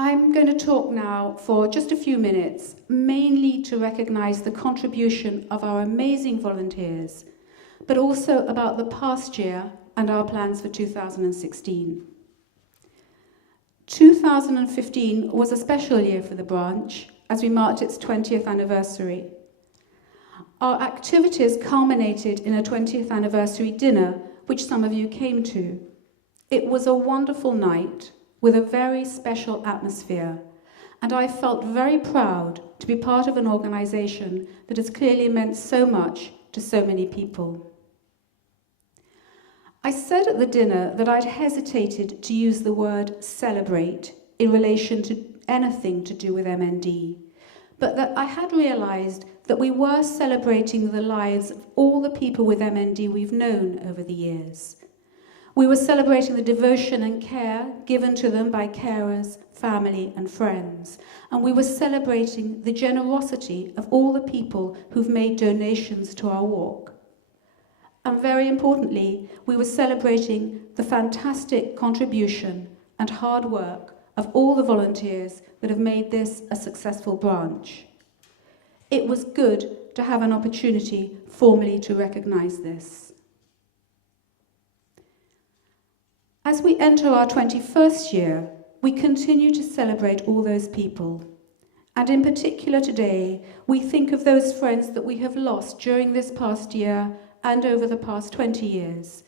I'm going to talk now for just a few minutes, mainly to recognise the contribution of our amazing volunteers, but also about the past year and our plans for 2016. 2015 was a special year for the branch as we marked its 20th anniversary. Our activities culminated in a 20th anniversary dinner, which some of you came to. It was a wonderful night with a very special atmosphere, and I felt very proud to be part of an organisation that has clearly meant so much to so many people. I said at the dinner that I'd hesitated to use the word celebrate in relation to anything to do with MND, but that I had realised that we were celebrating the lives of all the people with MND we've known over the years. We were celebrating the devotion and care given to them by carers, family and friends, and we were celebrating the generosity of all the people who've made donations to our walk. And very importantly, we were celebrating the fantastic contribution and hard work of all the volunteers that have made this a successful branch. It was good to have an opportunity formally to recognise this. As we enter our 21st year, we continue to celebrate all those people. And in particular today, we think of those friends that we have lost during this past year and over the past 20 years.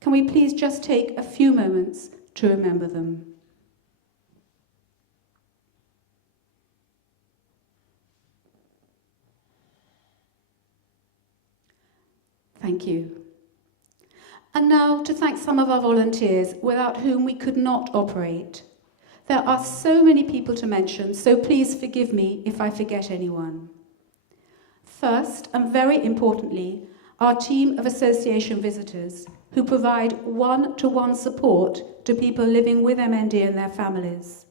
Can we please just take a few moments to remember them? Thank you. And now to thank some of our volunteers without whom we could not operate. There are so many people to mention, so please forgive me if I forget anyone. First, and very importantly, our team of association visitors who provide one-to-one support to people living with MND and their families.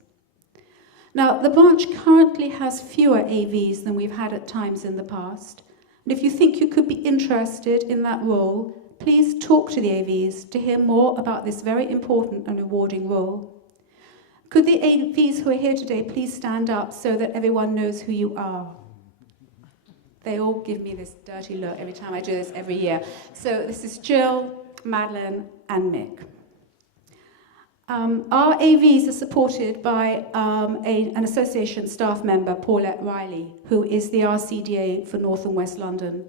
Now, the branch currently has fewer AVs than we've had at times in the past, and if you think you could be interested in that role, please talk to the AVs to hear more about this very important and rewarding role. Could the AVs who are here today please stand up so that everyone knows who you are? They all give me this dirty look every time I do this every year. So this is Jill, Madeline, and Mick. Our AVs are supported by an association staff member, Paulette Riley, who is the RCDA for North and West London.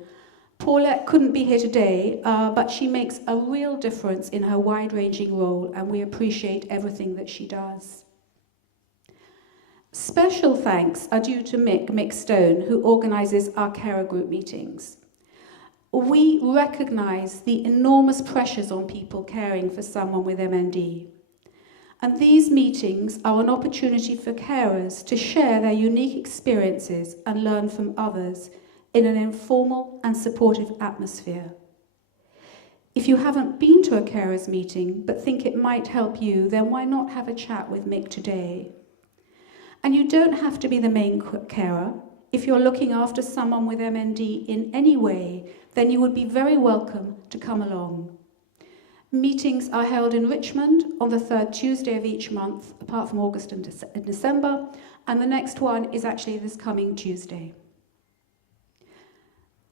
Paulette couldn't be here today, but she makes a real difference in her wide-ranging role, and we appreciate everything that she does. Special thanks are due to Mick Stone, who organises our carer group meetings. We recognise the enormous pressures on people caring for someone with MND. And these meetings are an opportunity for carers to share their unique experiences and learn from others in an informal and supportive atmosphere. If you haven't been to a carers meeting but think it might help you, then why not have a chat with Mick today? And you don't have to be the main carer. If you're looking after someone with MND in any way, then you would be very welcome to come along. Meetings are held in Richmond on the third Tuesday of each month, apart from August and December, and the next one is actually this coming Tuesday.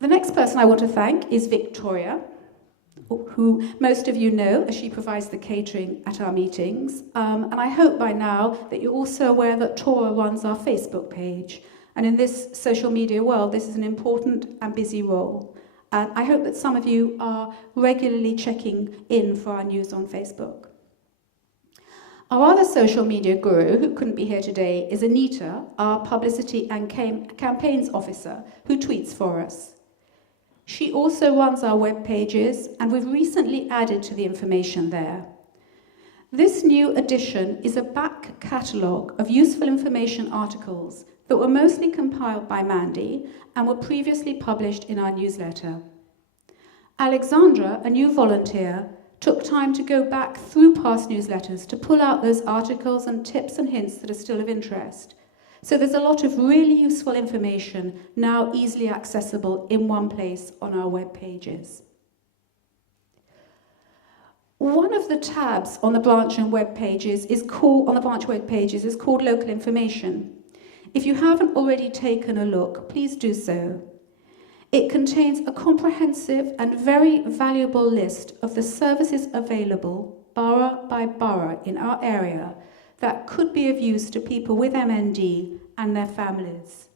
The next person I want to thank is Victoria, who most of you know as she provides the catering at our meetings. And I hope by now that you're also aware that Tora runs our Facebook page. And in this social media world, this is an important and busy role. And I hope that some of you are regularly checking in for our news on Facebook. Our other social media guru, who couldn't be here today, is Anita, our publicity and campaigns officer, who tweets for us. She also runs our web pages, and we've recently added to the information there. This new edition is a back catalogue of useful information articles that were mostly compiled by Mandy and were previously published in our newsletter. Alexandra, a new volunteer, took time to go back through past newsletters to pull out those articles and tips and hints that are still of interest. So there's a lot of really useful information now easily accessible in one place on our web pages. One of the tabs on the branch and web pages is called local information. If you haven't already taken a look, please do so. It contains a comprehensive and very valuable list of the services available borough by borough in our area that could be of use to people with MND and their families.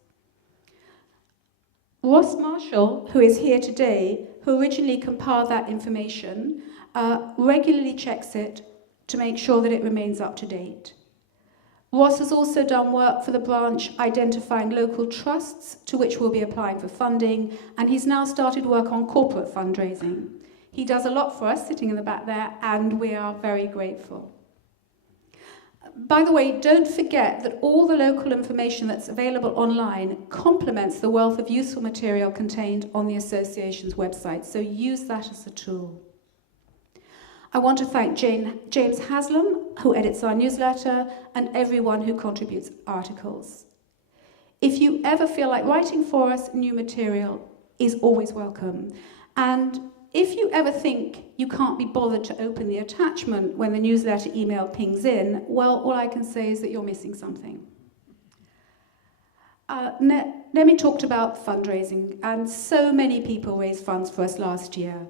Ross Marshall, who is here today, who originally compiled that information, regularly checks it to make sure that it remains up to date. Ross has also done work for the branch identifying local trusts to which we'll be applying for funding, and he's now started work on corporate fundraising. He does a lot for us, sitting in the back there, and we are very grateful. By the way, don't forget that all the local information that's available online complements the wealth of useful material contained on the association's website, so use that as a tool. I want to thank James Haslam, who edits our newsletter, and everyone who contributes articles. If you ever feel like writing for us, new material is always welcome. And if you ever think you can't be bothered to open the attachment when the newsletter email pings in, well, all I can say is that you're missing something. Nemi talked about fundraising, and so many people raised funds for us last year.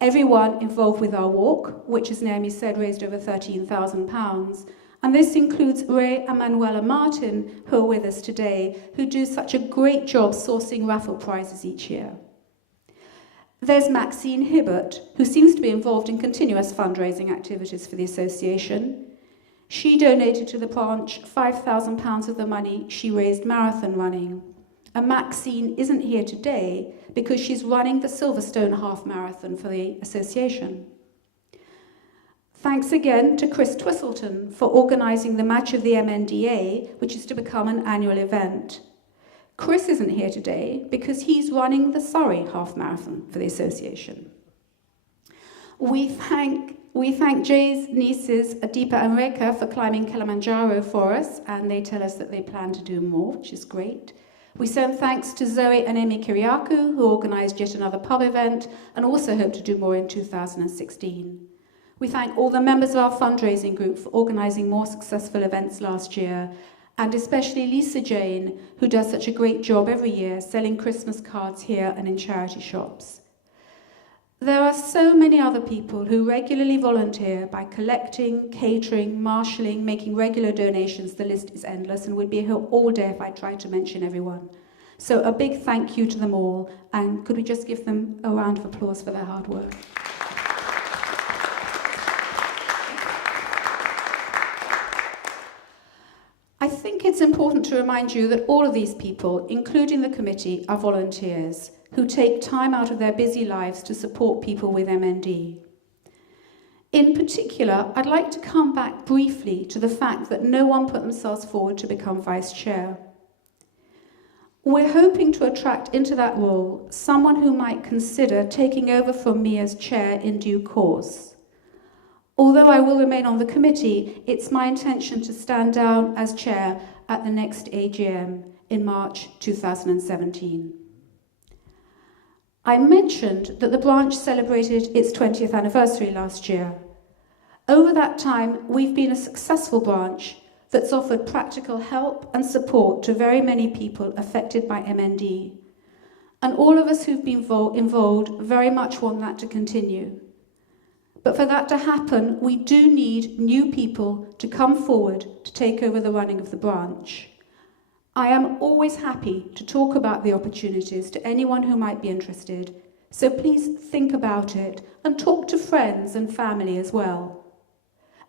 Everyone involved with our walk, which, as Naomi said, raised over £13,000. And this includes Ray and Manuela Martin, who are with us today, who do such a great job sourcing raffle prizes each year. There's Maxine Hibbert, who seems to be involved in continuous fundraising activities for the association. She donated to the branch £5,000 of the money she raised marathon running. And Maxine isn't here today because she's running the Silverstone half marathon for the association. Thanks again to Chris Twistleton for organising the Match of the MNDA, which is to become an annual event. Chris isn't here today because he's running the Surrey half marathon for the association. We thank Jay's nieces Adipa and Reka for climbing Kilimanjaro for us, and they tell us that they plan to do more, which is great. We send thanks to Zoe and Amy Kiriakou, who organised yet another pub event and also hope to do more in 2016. We thank all the members of our fundraising group for organising more successful events last year, and especially Lisa Jane, who does such a great job every year selling Christmas cards here and in charity shops. There are so many other people who regularly volunteer by collecting, catering, marshalling, making regular donations. The list is endless and we'd be here all day if I tried to mention everyone. So a big thank you to them all, and could we just give them a round of applause for their hard work? I think it's important to remind you that all of these people, including the committee, are volunteers who take time out of their busy lives to support people with MND. In particular, I'd like to come back briefly to the fact that no one put themselves forward to become vice chair. We're hoping to attract into that role someone who might consider taking over from me as chair in due course. Although I will remain on the committee, it's my intention to stand down as chair at the next AGM in March 2017. I mentioned that the branch celebrated its 20th anniversary last year. Over that time, we've been a successful branch that's offered practical help and support to very many people affected by MND. And all of us who've been involved very much want that to continue. But for that to happen, we do need new people to come forward to take over the running of the branch. I am always happy to talk about the opportunities to anyone who might be interested, so please think about it and talk to friends and family as well.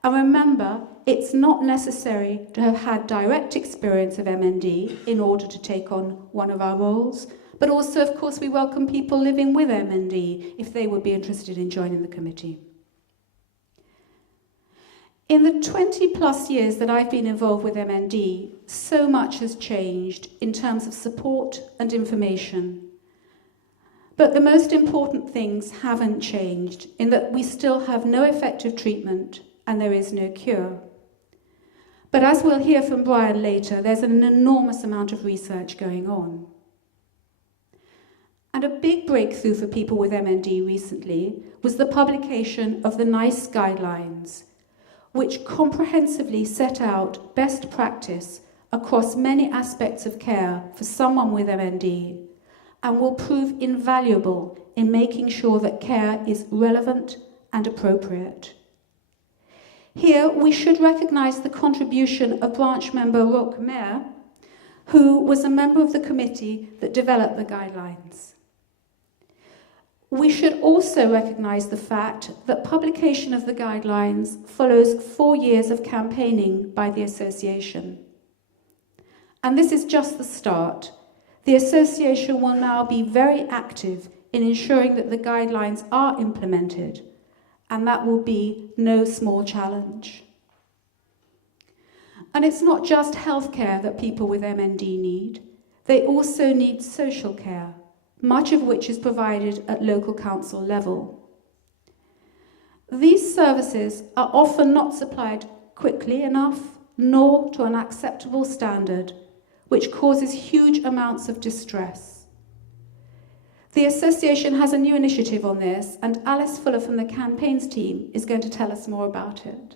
And remember, it's not necessary to have had direct experience of MND in order to take on one of our roles, but also, of course, we welcome people living with MND if they would be interested in joining the committee. In the 20 plus years that I've been involved with MND, so much has changed in terms of support and information. But the most important things haven't changed, in that we still have no effective treatment and there is no cure. But as we'll hear from Brian later, there's an enormous amount of research going on. And a big breakthrough for people with MND recently was the publication of the NICE guidelines, which comprehensively set out best practice across many aspects of care for someone with MND, and will prove invaluable in making sure that care is relevant and appropriate. Here, we should recognise the contribution of branch member Roque Mayer, who was a member of the committee that developed the guidelines. We should also recognise the fact that publication of the guidelines follows 4 years of campaigning by the association. And this is just the start. The association will now be very active in ensuring that the guidelines are implemented, and that will be no small challenge. And it's not just healthcare that people with MND need. They also need social care, much of which is provided at local council level. These services are often not supplied quickly enough, nor to an acceptable standard, which causes huge amounts of distress. The association has a new initiative on this, and Alice Fuller from the campaigns team is going to tell us more about it.